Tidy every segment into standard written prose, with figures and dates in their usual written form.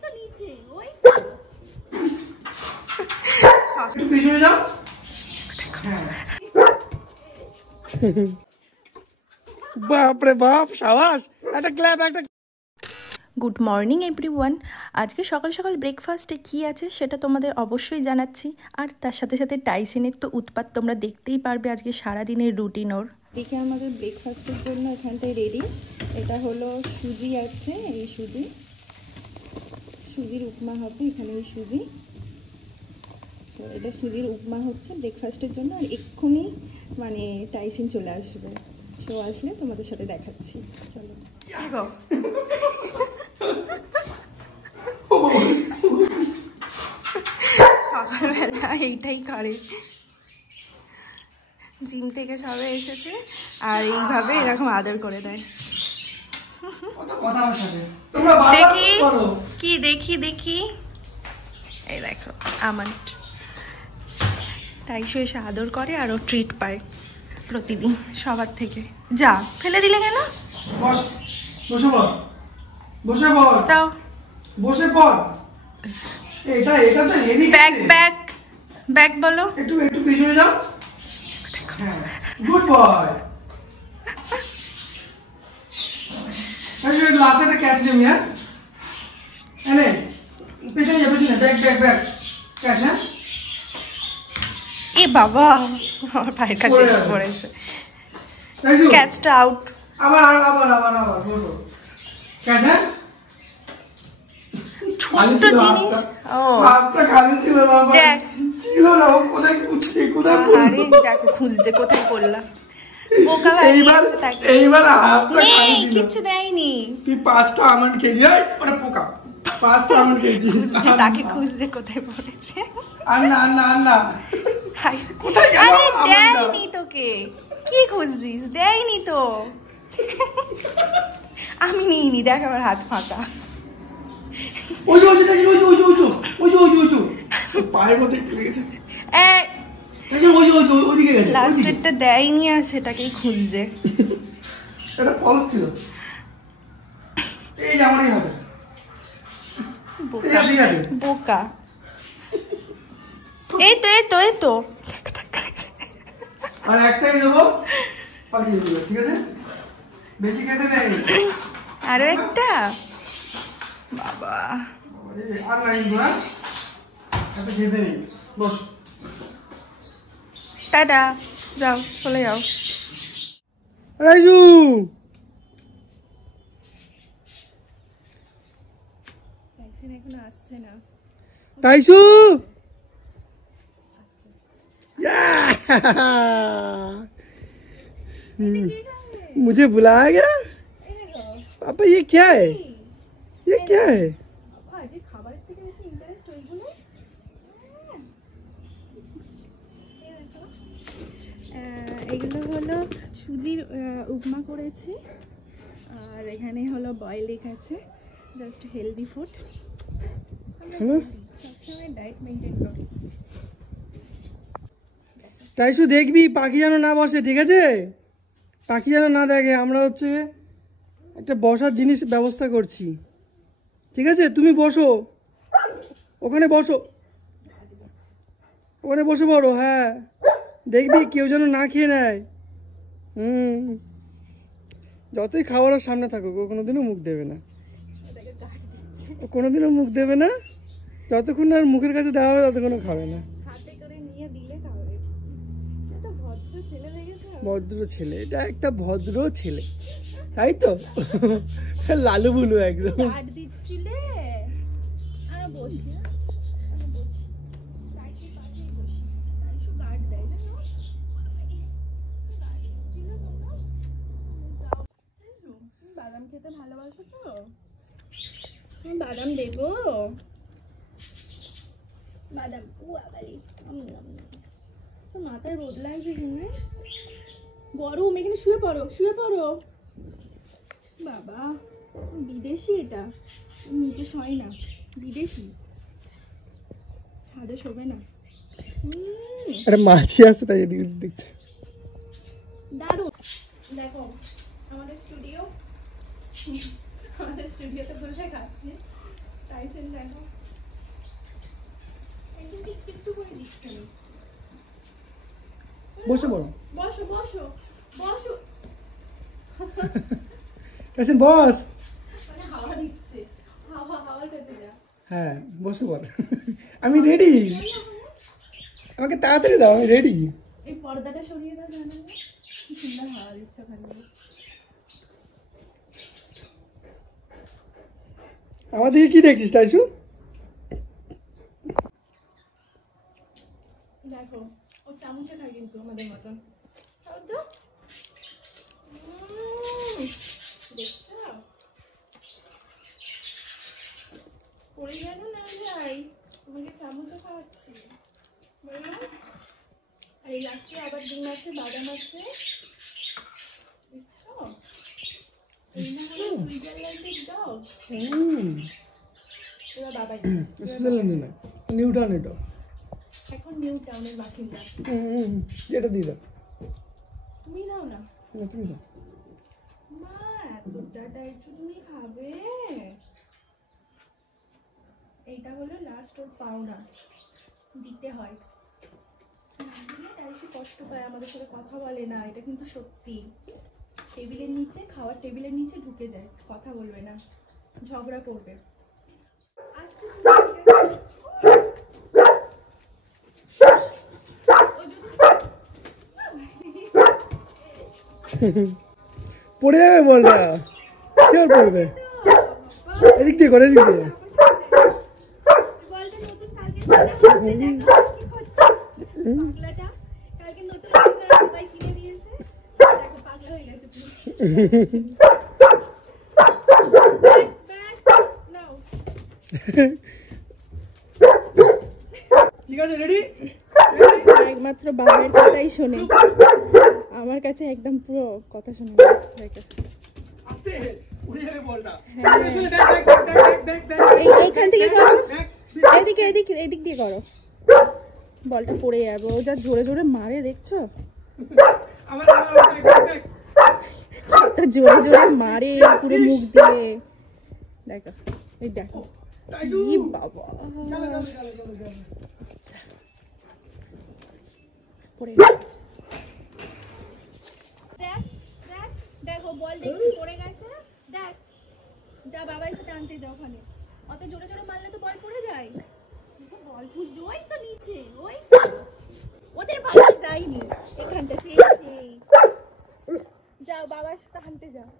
তো নিচে ওই একটু পিছনে যাও। বাপ রে বাপ, সাবাস, একটা ক্ল্যাপ, একটা। Good morning everyone. আজকে সকাল সকাল ব্রেকফাস্টে কী আছে সেটা তোমাদের অবশ্যই জানাচ্ছি, আর তার সাথে সাথে টাইসেনের তো উৎপাত তোমরা দেখতেই পারবে আজকে সারাদিনের রুটিন ওর। দেখে আমাদের ব্রেকফাস্টের জন্য এখানটায় রেডি। এটা হলো সুজি আছে, এই সুজির উপমা হবে এখানে, এই সুজি। তো এটা সুজির উপমা হচ্ছে ব্রেকফাস্টের জন্য। আর এক্ষুনি মানে টাইসিন চলে আসবে, শো আসলে তোমাদের সাথে দেখাচ্ছি। চলো সকালবেলা এইটাই করে, জিম থেকে সবে এসেছে আর এইভাবে এরকম আদর করে দেয়। দেখি কি দেখি এই দেখো আমার টাইসু এসে আদর করে আর ও ট্রিট পায় প্রতিদিন সবার থেকে। যা ফেলে দিলে কেন? বসে পড়, বসে পড়, দাও বসে পড়। এটা তো হেভি। ব্যাক বলো। একটু পিছনে যাও। হ্যাঁ, গুড বয়। এই লাস্ট একটা ক্যাচ নিবি। হ্যাঁ, এনে পিছনে যা, পিছনে ব্যাক ক্যাচ। হ্যাঁ, এ বাবা আমার ভাইয়ের কাছে এসে পড়েছে, ক্যাচটা আউট। আবার বসো, ক্যাচ। হ্যাঁ, ছোট্ট জিনিস। ও হাতটা খালি ছিল বাবা, দেখ ছিল না, ও কোথায় আরে দেখো খুঁজছে কোথায় পড়লাম। বোকা এইবার হাতটা খালি ছিল, কিছু দেয়নি। তুই 5টা আমন্ড খেয়েছি। ওটা পোকা, 5টা আমন্ড খেয়েছি। তাকে খুঁজছে কোথায় পড়েছে। আর না কোথায় গেল? আরে দেয়নি তোকে, কি খুঁজছিস? দেয়নি তো, আমি নিইনি। দেখ আমার হাত ফাঁকা। ওই পায়ের মধ্যে চলে গেছে। ওইদিকে গেছে, লাস্টেরটা দেয়নি আর সেটাকেই খুঁজছে। এটা ফলস ছিল। এই আমারই হবে বোকা। এই তো আর একটাই দেবো, পালিয়ে যাবে। ঠিক আছে, বেশি খেতে নেই। আরো একটা বাবা, আর নাই না, এত খেতে নেই। বস, টাটা, যাও চলে যাও। রাইজু, এখন আসছে না। টাইসু, मुझे बुलाया गया। पापा ये क्या है? ये क्या है? খাবারের থেকে বেশি ইন্টারেস্ট ওইগুলো। এগুলো হলো সুজির উপমা করেছি, আর এখানে হলো বয়েল এগ আছে, জাস্ট হেলদি ফুড। সবসময় ডায়েট মেনটেন করি। টাইসু দেখবি পাখি যেন না বসে, ঠিক আছে? পাখি যেন না দেখে। আমরা হচ্ছে একটা বসার জিনিস ব্যবস্থা করছি, ঠিক আছে? তুমি বসো, ওখানে বসো পড়ো। হ্যাঁ, দেখবি কেউ যেন না খেয়ে নেয়। যতই খাবারের সামনে থাকুক ও কোনোদিনও মুখ দেবে না, যতক্ষণ আর মুখের কাছে দেওয়া হবে ততক্ষণও খাবে না। ভদ্র ছেলে, এটা একটা ভদ্র ছেলে, তাই তো? লালু বুলু একদম। বাদাম খেতে ভালোবাসো তো? বাদাম দেবো? বাদাম মাথায় রোদ লাগছে শুনে। গরম, এখানে শুয়ে পড়ো। বাবা বিদেশি, এটা নিচে শোয় না, বিদেশি, ছাদে শোবে না। আরে মাছি আছে তাই এদিকে দেখছে। দারুণ। দেখো আমাদের স্টুডিওতে বসে খাচ্ছি। টাইসন দেখো, টাইসনকে একটু একটু করে দিচ্ছে আমি। বসে পড়ো, বসো বসো বসো। টাইসন বস। মানে হাওয়া দিচ্ছে, হাওয়ার কাছে যা। হ্যাঁ বসে পড়। আমি রেডি, আমাকে তাড়াতাড়ি দাও, আমি রেডি। এই পর্দাটা সরিয়ে দাও, জানো না কি সুন্দর হাওয়া দিচ্ছে ওখানে। আমার দিকে কি দেখছিস টাইসু? দেখো ও চামচে খায় কিন্তু আমাদের মতন। খাও তো। দেখছো পড়ে যেন না যাই, তোমাকে চামচে খাওয়াচ্ছি বলো। আর এই লাস্টে আবার ডিম আছে, বাদাম আছে, দেখছো? এই না হলো সুইজারল্যান্ডের ডগ। এবার বাবাই সুইজারল্যান্ডে না, নিউটন এটা। এখন নিউ টাউনের বাসিন্দা। এটা দিয়ে দাও। তুমি দাও না। তুমি দাও। মা এতটা টাইটু তুমি খাবে? এইটা হলো লাস্ট ওর পাওনা, দিতে হয়। টাইসু কষ্ট পায়, আমাদের সাথে কথা বলে না, এটা কিন্তু সত্যি। টেবিলের নিচে, খাওয়ার টেবিলের নিচে ঢুকে যায়, কথা বলবে না, ঝগড়া করবে। পড়ে যাবে বলটা, শিওর পড়বে। এদিক দিয়ে করে, এদিক দিয়ে। ঠিক আছে, রেডি? একমাত্র বাবার কথাই শোনে, আমার কাছে একদম পুরো কথা শোনে। এইখান থেকে করো, এদিকে এদিকে এদিক দিয়ে করো, বলটা পড়ে যাবে। ও যা জোরে জোরে মারে দেখছো, তা জোরে জোরে মারে পুরো মুখ দিয়ে। দেখো এই দেখো, ই বাবা পড়ে গেছে। দেখ দেখ দেখো, বল দেখছি পড়ে গেছে। দেখ যা বাবার সাথে আনতে যাও, ওখানে অত জোরে জোরে মারলে তো বল পড়ে যায়। বল খুঁজছে, ওই তো নিচে, ওই ওদের ভালো যায়নি এখানটা, সেই সেই যাও বাবার সাথে আনতে যাও।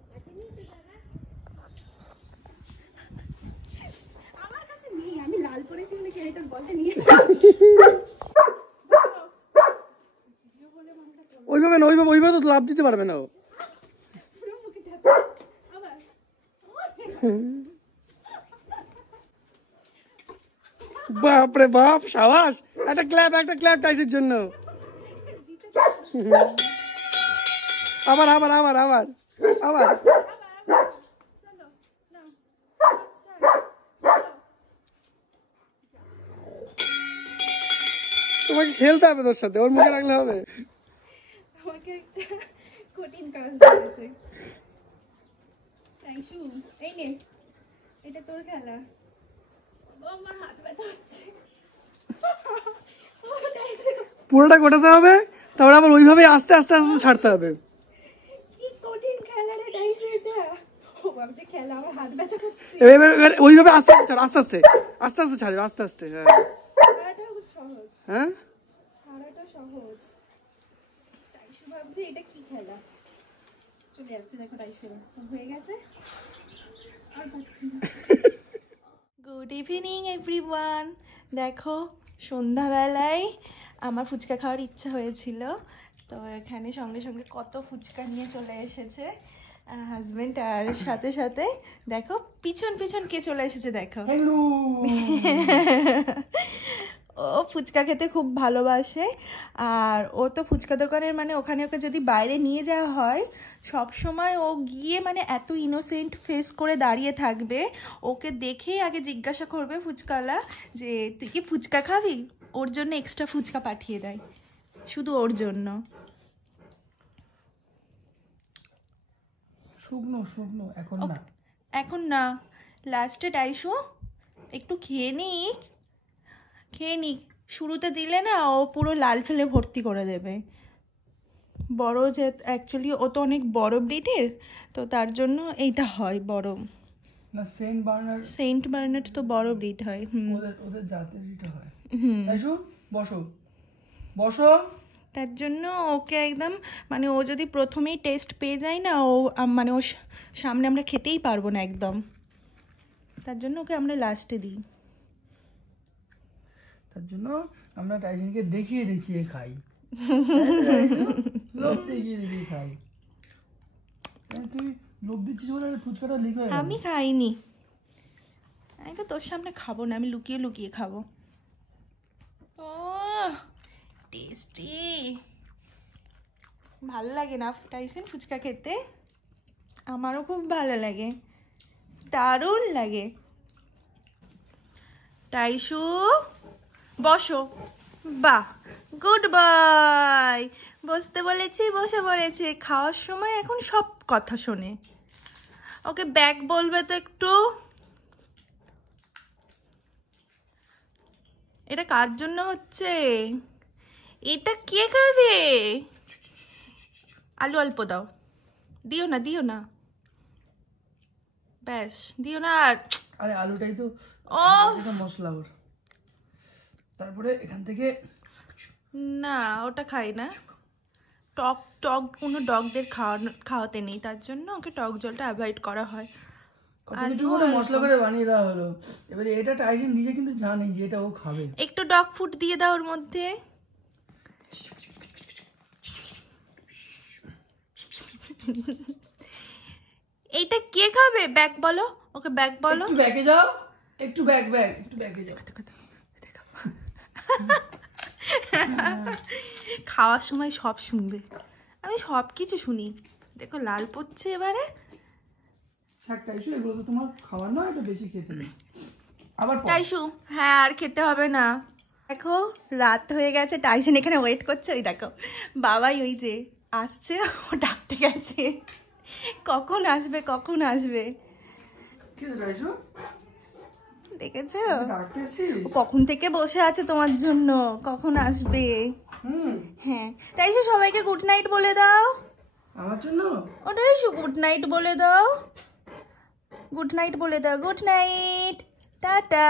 আমার কাছে নেই, আমি লাল পরেছি বলে কেন বলটা নিয়ে। ওইভাবে না, ওইভাবে ওইভাবে তো লাভ দিতে পারবে না ও। বাপরে বাপ, সাবাস, একটা ক্ল্যাপ টাইসের জন্য। আবার আবার আবার আবার আবার। তোমাকে খেলতে হবে তোর সাথে, ওর মুখে রাখলে হবে? আমাকে একটা কঠিন কাজ দিয়েছে। টাইসু এই নে, এটা তোর খেলা। আমার হাত ব্যথা হচ্ছে। পুরোটা গোটাতে হবে, তারপর আবার ওইভাবে আস্তে আস্তে আস্তে ছাড়তে হবে। কি কঠিন খেলা রে টাইসু এটা। ও ভাবছে খেলা, আমার হাত ব্যথা করছে। এবার ওইভাবে আস্তে আস্তে ছাড়, আস্তে আস্তে আস্তে আস্তে ছাড়বে, আস্তে আস্তে। হ্যাঁ ছাড়াটা খুব সহজ, হ্যাঁ ছাড়াটা সহজ। টাইসু ভাবছে এটা কি খেলা। চলে যাচ্ছে, দেখো টাইসু হয়ে গেছে, আর পাচ্ছি না। Good evening everyone. দেখো সন্ধ্যাবেলায় আমার ফুচকা খাওয়ার ইচ্ছা হয়েছিল, তো এখানে সঙ্গে সঙ্গে কত ফুচকা নিয়ে চলে এসেছে হাজবেন্ড, আর সাথে সাথে দেখো পিছন পিছন কে চলে এসেছে দেখো। ও ফুচকা খেতে খুব ভালোবাসে, আর ও তো ফুচকা দোকানের মানে ওখানে ওকে যদি বাইরে নিয়ে যাওয়া হয় সব সময় ও গিয়ে মানে এত ইনোসেন্ট ফেস করে দাঁড়িয়ে থাকবে, ওকে দেখেই আগে জিজ্ঞাসা করবে ফুচকাওয়ালা যে তুই কি ফুচকা খাবি, ওর জন্য এক্সট্রা ফুচকা পাঠিয়ে দেয় শুধু ওর জন্য। শুকনো শুকনো, এখন না, এখন না, লাস্টে টাইসু একটু খেয়ে নিক। শুরুতে দিলে না ও পুরো লাল ফেলে ভর্তি করে দেবে। বড় যে অ্যাকচুয়ালি ও তো অনেক বড় ব্রিডের, তো তার জন্য এইটা হয় বড়। না সেন্ট বার্নার্ড তো বড় ব্রিড হয়। ওদের জাতের এটা হয়। আইসু বসো। তার জন্য ওকে একদম মানে ও যদি প্রথমেই টেস্ট পেয়ে যায় না, ও মানে ও সামনে আমরা খেতেই পারবো না একদম। তার জন্য ওকে আমরা লাস্টে দিই। তার জন্য আমরা টাইসনকে দেখিয়ে খাই। লোক দেখিয়ে খাই। তুই লোক দিচ্ছিস বলে ফুচকাটা লিক হয়ে গেল। আমি খাইনি, আমি তো তোর সামনে খাবো না, আমি লুকিয়ে খাবো। ও টেস্টি, ভালো লাগে না টাইসন ফুচকা খেতে? আমারও খুব ভালো লাগে, দারুণ লাগে। টাইসু বসো। বাহ, গুড বয়। বসতে বলেছি বসে পড়েছে। খাওয়ার সময় এখন সব কথা শোনে। ওকে ব্যাগ বলবে তো একটু। এটা কার জন্য হচ্ছে? এটা কে খাবে? আলু অল্প দাও, দিও না ব্যাস, দিও না। আর আরে আলুটাই তো মশলা ওর। তারপরে এখান থেকে না, ওটা খাই না। টক কোনো ডগদের খাওয়াতে নেই, তার জন্য ওকে টক জলটা অ্যাভয়েড করা হয়। কত কিছু করে মশলা করে বানিয়ে দেওয়া হলো। এবারে এটা টাইসন নিজে কিন্তু জানে যে এটা ও খাবে। একটু ডগ ফুড দিয়ে দাও ওর মধ্যে। এইটা কে খাবে? ব্যাগ বলো ওকে, ব্যাগ বলো। একটু ব্যাগে যাও, একটু ব্যাগে যাও। খাওয়ার সময় সব শুনবে, আমি সব কিছু শুনি। দেখো লাল পড়ছে এবারে। টাইসু এগুলো তো তোমার খাবার না, এটা বেশি খেতে নেই আবার। টাইসু হ্যাঁ, আর খেতে হবে না। দেখো রাত হয়ে গেছে, টাইসন এখানে ওয়েট করছে। ওই দেখো বাবাই ওই যে আসছে, ও ডাকতে গেছে। কখন আসবে দেখেছো? কখন থেকে বসে আছে তোমার জন্য, কখন আসবে। হ্যাঁ টাইসু, সবাইকে গুড নাইট বলে দাও। আমার জন্য ও টাইসু গুড নাইট বলে দাও। Good night, tata.